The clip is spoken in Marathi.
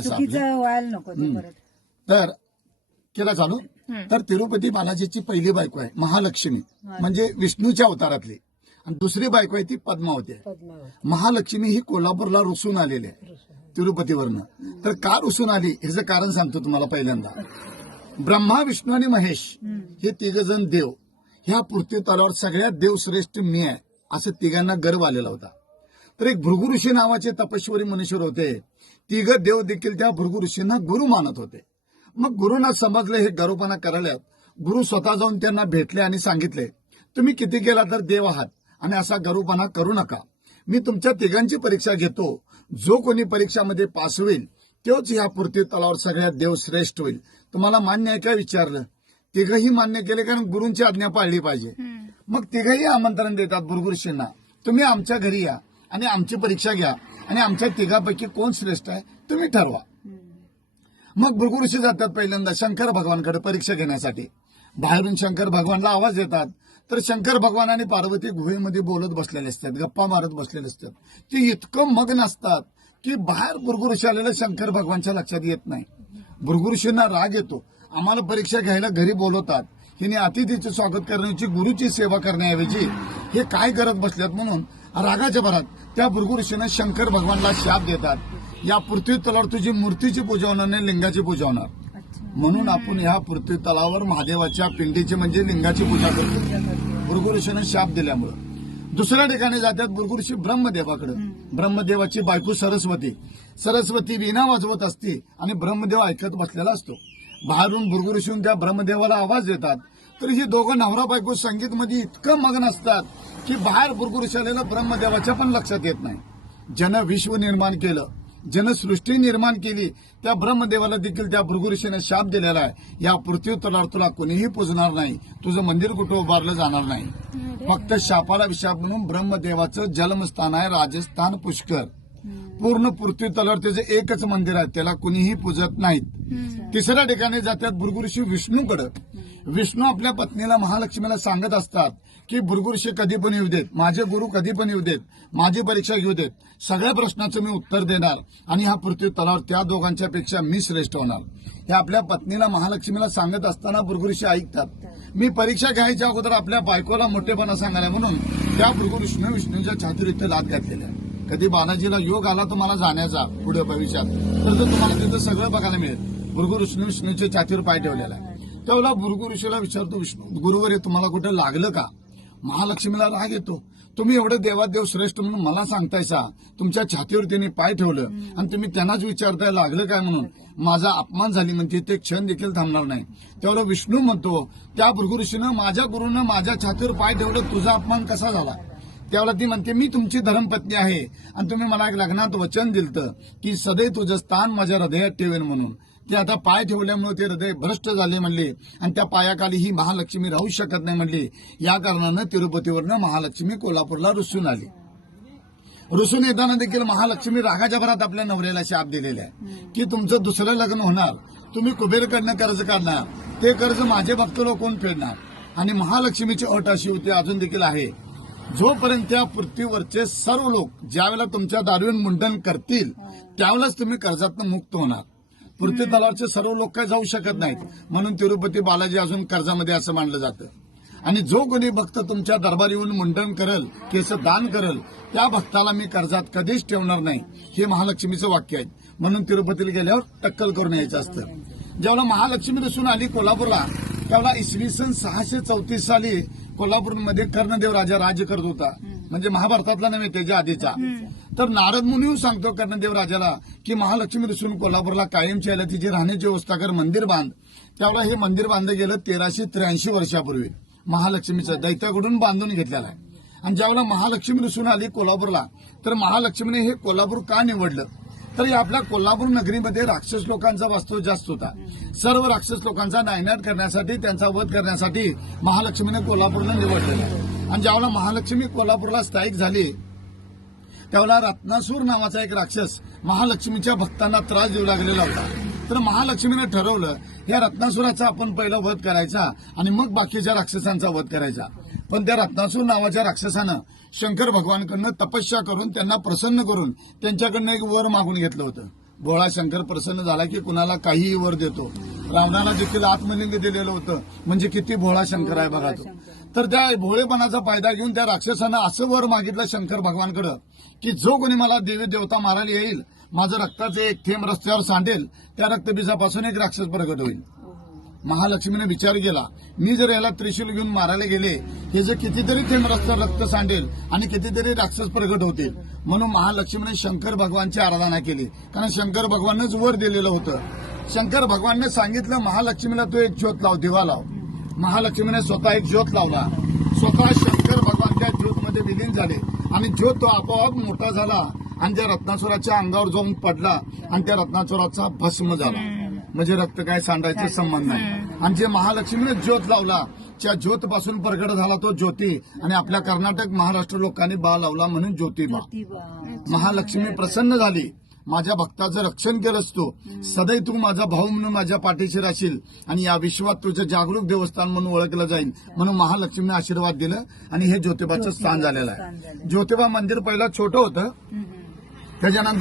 तर केला चालू तर तिरुपती बालाजीची पहिली बायको आहे महालक्ष्मी म्हणजे विष्णूच्या अवतारातली आणि दुसरी बायको आहे ती पद्मावती आहे महालक्ष्मी ही कोल्हापूरला रुसून आलेली आहे तिरुपतीवरनं तर का रुसून आली ह्याचं कारण सांगतो तुम्हाला पहिल्यांदा ब्रह्मा विष्णू आणि महेश हे तिघजण देव ह्या पृथ्वी तलावर सगळ्यात श्रेष्ठ मी आहे असं तिघांना गर्व आलेला होता तर एक भृगु ऋषी नावाचे तपश्वरी मनुष्य होते तिघ देव देखील त्या भृगु ऋषींना गुरु मानत होते मग गुरुना समजले हे गरोपणा करायला गुरु स्वतः जाऊन त्यांना भेटले आणि सांगितले तुम्ही किती गेला तर देव आहात आणि असा गरुपणा करू नका मी तुमच्या तिघांची परीक्षा घेतो जो कोणी परीक्षामध्ये पास होईल तोच या पृथ्वी तलावर सगळ्यात देव श्रेष्ठ होईल तुम्हाला मान्य आहे का विचारलं तिघही मान्य केले कारण गुरुंची आज्ञा पाळली पाहिजे मग तिघही आमंत्रण देतात भुरगुरशींना तुम्ही आमच्या घरी या आणि आमची परीक्षा घ्या आणि आमच्या तिघापैकी कोण श्रेष्ठ आहे तुम्ही ठरवा मग भृगुऋषी जातात पहिल्यांदा शंकर भगवानकडे परीक्षा घेण्यासाठी बाहेरून शंकर भगवानला आवाज येतात तर शंकर भगवान आणि पार्वती गुहेमध्ये बोलत बसलेले असतात गप्पा मारत बसलेले असतात ते इतकं मग्न असतात की बाहेर भृगुऋषी आलेलं शंकर भगवानच्या लक्षात येत नाही भृगुऋषींना राग येतो आम्हाला परीक्षा घ्यायला घरी बोलवतात हिने अतिथीचं स्वागत करण्याची गुरुची सेवा करण्याऐवजी हे काय करत बसल्यात म्हणून रागाच्या भरात त्या भृगु ऋषीनं शंकर भगवानला शाप देतात या पृथ्वी तलावर तुझी मूर्तीची पूजा होणार नाही लिंगाची पूजा होणार म्हणून आपण या पृथ्वी तलावर महादेवाच्या पिंडीची म्हणजे लिंगाची पूजा करतो भृगु ऋषीनं शाप दिल्यामुळं दुसऱ्या ठिकाणी जातात भृगु ऋषी ब्रह्मदेवाकडे ब्रह्मदेवाची बायको सरस्वती सरस्वती वीणा वाजवत असते आणि ब्रह्मदेव ऐकत बसलेला असतो बाहेरून भृगु ऋषीहून त्या ब्रह्मदेवाला आवाज देतात तरी ही दोघं नवरा बायको मध्ये इतकं मग्न असतात की बाहेर आलेलं ब्रह्मदेवाच्या पण लक्षात येत नाही ज्यानं विश्व निर्माण केलं ज्यानं सृष्टी निर्माण केली त्या ब्रह्मदेवाला देखील त्या भृगुऋषीने शाप दिलेला आहे या पृथ्वी तलावर तुला कोणीही पुजणार नाही तुझं मंदिर कुठं उभारलं जाणार नाही फक्त शापाला विशाप म्हणून ब्रह्मदेवाचं जन्मस्थान आहे राजस्थान पुष्कर पूर्ण पृथ्वी तलावर त्याचं एकच मंदिर आहे त्याला कुणीही पूजत नाहीत तिसऱ्या ठिकाणी जातात भृगुरुषी विष्णूकडे विष्णू आपल्या पत्नीला महालक्ष्मीला सांगत असतात की भुरगुरशी कधी पण येऊ देत माझे गुरु कधी पण येऊ देत माझी परीक्षा घेऊ देत सगळ्या प्रश्नाचं मी उत्तर देणार आणि हा पृथ्वी तलावर त्या दोघांच्या पेक्षा मी श्रेष्ठ होणार हे आपल्या पत्नीला महालक्ष्मीला सांगत असताना ऋषी ऐकतात मी परीक्षा घ्यायच्या अगोदर आपल्या बायकोला मोठेपणा सांगायला म्हणून त्या विष्णू विष्णूच्या छातीर इथे लाद घातलेल्या कधी बालाजीला योग आला तुम्हाला जाण्याचा पुढे भविष्यात तर तुम्हाला तिथं सगळं बघायला मिळेल विष्णू विष्णूच्या छातीवर पाय ठेवलेला आहे त्यावेळेला ऋषीला विचारतो विष्णू गुरुवर तुम्हाला कुठं लागलं का महालक्ष्मीला राग येतो तुम्ही एवढं देवादेव श्रेष्ठ म्हणून मला सांगतायचा तुमच्या छातीवर तिने पाय ठेवलं आणि तुम्ही त्यांनाच विचारताय लागलं काय म्हणून माझा अपमान झाली म्हणते ते क्षण देखील थांबणार नाही त्यावेळेला विष्णू म्हणतो त्या ऋषीनं माझ्या गुरुनं माझ्या छातीवर पाय ठेवलं तुझा अपमान कसा झाला त्यावेळेला ती म्हणते मी तुमची धर्मपत्नी आहे आणि तुम्ही मला एक लग्नात वचन दिलं की सदैव तुझं स्थान माझ्या हृदयात ठेवेन म्हणून ते आता पाय ठेवल्यामुळे ते हृदय भ्रष्ट झाले म्हणले आणि त्या पायाखाली ही महालक्ष्मी राहू शकत नाही म्हणली या कारणानं तिरुपतीवरनं महालक्ष्मी कोल्हापूरला रुसून आली रुसून येताना देखील महालक्ष्मी रागाच्या भरात आपल्या नवऱ्याला शाप दिलेला आहे की तुमचं दुसरं लग्न होणार तुम्ही कुबेरकडनं कर्ज काढणार ते कर्ज माझे भक्त लोक कोण फेडणार आणि महालक्ष्मीची अट अशी होती अजून देखील आहे जोपर्यंत त्या पृथ्वीवरचे सर्व लोक ज्यावेळेला तुमच्या दारुण मुंडन करतील त्यावेळेस तुम्ही कर्जातनं मुक्त होणार पृथ्वी दलाचे सर्व लोक काय जाऊ शकत नाहीत म्हणून तिरुपती बालाजी अजून कर्जामध्ये असं मानलं जातं आणि जो कोणी भक्त तुमच्या दरबारी येऊन मुंडन करल केस दान करल त्या भक्ताला मी कर्जात कधीच ठेवणार नाही हे महालक्ष्मीचं वाक्य आहे म्हणून तिरुपतीला गेल्यावर टक्कल करून यायचं असतं जेवढा महालक्ष्मी दिसून आली कोल्हापूरला तेवढा इसवी सन सहाशे चौतीस साली कोल्हापूरमध्ये कर्णदेव राजा राज्य करत होता म्हणजे महाभारतातला नव्हे त्याच्या आधीचा तर नारद मुनी सांगतो कर्णदेव राजाला की महालक्ष्मी दिसून कोल्हापूरला कायमची आल्या तिची राहण्याची व्यवस्था कर मंदिर बांध त्यावेळेला हे मंदिर बांधलं गेलं तेराशे त्र्याऐंशी वर्षापूर्वी महालक्ष्मीचं दैत्याकडून बांधून घेतलेलं आहे आणि ज्यावेळेला महालक्ष्मी दिसून आली कोल्हापूरला तर महालक्ष्मीने हे कोल्हापूर का निवडलं तर या आपल्या कोल्हापूर नगरीमध्ये राक्षस लोकांचा वास्तव जास्त होता सर्व राक्षस लोकांचा नायनाट करण्यासाठी त्यांचा वध करण्यासाठी महालक्ष्मीने कोल्हापूरला निवडलेला आणि ज्यावेळेला महालक्ष्मी कोल्हापूरला स्थायिक झाली त्यावेळेला रत्नासूर नावाचा एक राक्षस महालक्ष्मीच्या भक्तांना त्रास देऊ लागलेला होता तर महालक्ष्मीनं ठरवलं या रत्नासुराचा आपण पहिला वध करायचा आणि मग बाकीच्या राक्षसांचा वध करायचा पण त्या रत्नासूर नावाच्या राक्षसानं शंकर भगवानकडनं तपस्या करून त्यांना प्रसन्न करून त्यांच्याकडनं एक वर मागून घेतलं होतं भोळा शंकर प्रसन्न झाला की कुणाला काहीही वर देतो रावणाला देखील आत्मलिंग दिलेलं होतं म्हणजे किती भोळा शंकर आहे बघा तो तर त्या भोळेपणाचा फायदा घेऊन त्या राक्षसानं असं वर मागितलं शंकर भगवानकडं की जो कोणी मला देवी देवता मारायला येईल माझं रक्ताचं एक थेंब रस्त्यावर सांडेल त्या रक्तबीजापासून एक राक्षस प्रगट होईल महालक्ष्मीने विचार केला मी जर याला त्रिशूल घेऊन मारायला गेले हे जर कितीतरी थेंब रस्त्यावर रक्त सांडेल आणि कितीतरी राक्षस प्रगट होतील म्हणून महालक्ष्मीने शंकर भगवानची आराधना केली कारण शंकर भगवानच वर दिलेलं होतं शंकर भगवानने सांगितलं महालक्ष्मीला तू एक ज्योत लाव दिवा लाव महालक्ष्मीने स्वतः एक ज्योत लावला स्वतः शंकर भगवान त्या ज्योतमध्ये विलीन झाले आणि ज्योत तो आपोआप मोठा झाला आणि त्या रत्नासुराच्या अंगावर जाऊन पडला आणि त्या रत्नासुराचा भस्म झाला म्हणजे रक्त काय सांडायचं संबंध नाही आणि जे महालक्ष्मीने ज्योत लावला त्या ज्योत पासून प्रगट झाला तो ज्योती आणि आपल्या कर्नाटक महाराष्ट्र लोकांनी बा लावला म्हणून ज्योतिबा महालक्ष्मी प्रसन्न झाली माझ्या भक्ताचं रक्षण केलंस असतो सदै तू माझा भाऊ म्हणून माझ्या पाठीशी राशील आणि या विश्वात तुझं जागरूक देवस्थान म्हणून ओळखलं जाईल म्हणून महालक्ष्मीने आशीर्वाद दिलं आणि हे ज्योतिबाचं स्थान झालेलं आहे ज्योतिबा मंदिर पहिला छोटं होतं त्याच्यानंतर